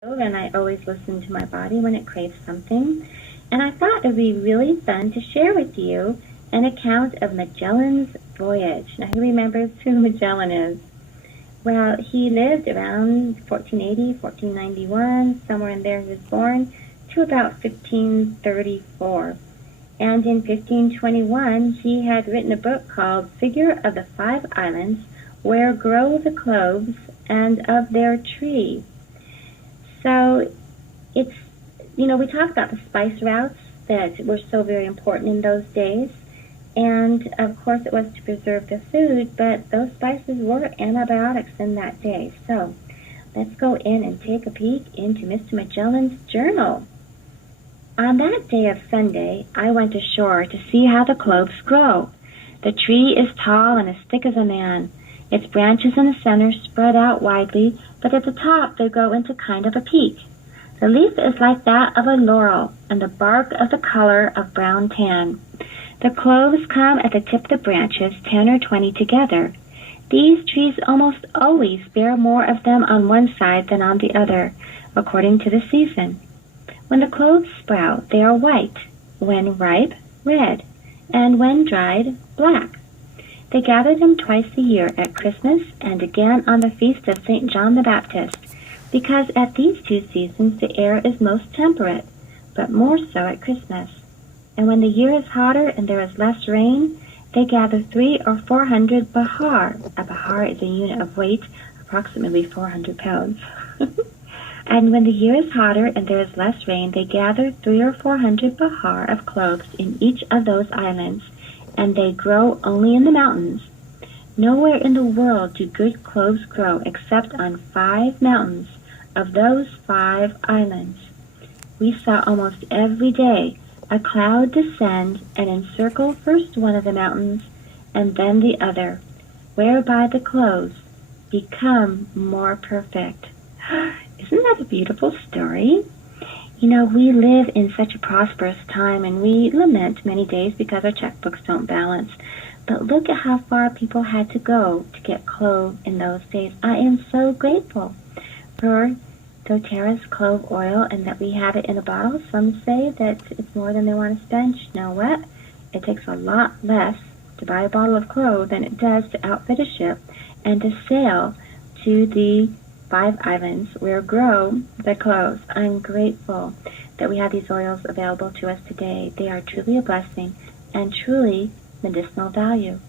And I always listen to my body when it craves something. And I thought it would be really fun to share with you an account of Magellan's voyage. Now, who remembers who Magellan is? Well, he lived around 1480, 1491, somewhere in there he was born, to about 1534. And in 1521, he had written a book called Figure of the Five Islands, Where Grow the Cloves, and of Their Tree. So it's, we talk about the spice routes that were so very important in those days. And of course it was to preserve the food, but those spices were antibiotics in that day. So let's go in and take a peek into Mr. Magellan's journal. On that day of Sunday, I went ashore to see how the cloves grow. The tree is tall and as thick as a man. Its branches in the center spread out widely, but at the top they go into kind of a peak. The leaf is like that of a laurel, and the bark of the color of brown tan. The cloves come at the tip of the branches, 10 or 20 together. These trees almost always bear more of them on one side than on the other, according to the season. When the cloves sprout, they are white, when ripe, red, and when dried, black. They gather them twice a year, at Christmas and again on the feast of St. John the Baptist, because at these two seasons the air is most temperate, but more so at Christmas. And when the year is hotter and there is less rain, they gather 300 or 400 bahar. A bahar is a unit of weight, approximately 400 pounds. And when the year is hotter and there is less rain, they gather 300 or 400 bahar of cloves in each of those islands, and they grow only in the mountains. Nowhere in the world do good cloves grow except on 5 mountains of those 5 islands. We saw almost every day a cloud descend and encircle first one of the mountains and then the other, whereby the cloves become more perfect. Isn't that a beautiful story? We live in such a prosperous time, and we lament many days because our checkbooks don't balance. But look at how far people had to go to get clove in those days. I am so grateful for doTERRA's clove oil and that we have it in a bottle. Some say that it's more than they want to spend. You know what? It takes a lot less to buy a bottle of clove than it does to outfit a ship and to sail to the 5 islands where grow the cloves. I'm grateful that we have these oils available to us today. They are truly a blessing and truly medicinal value.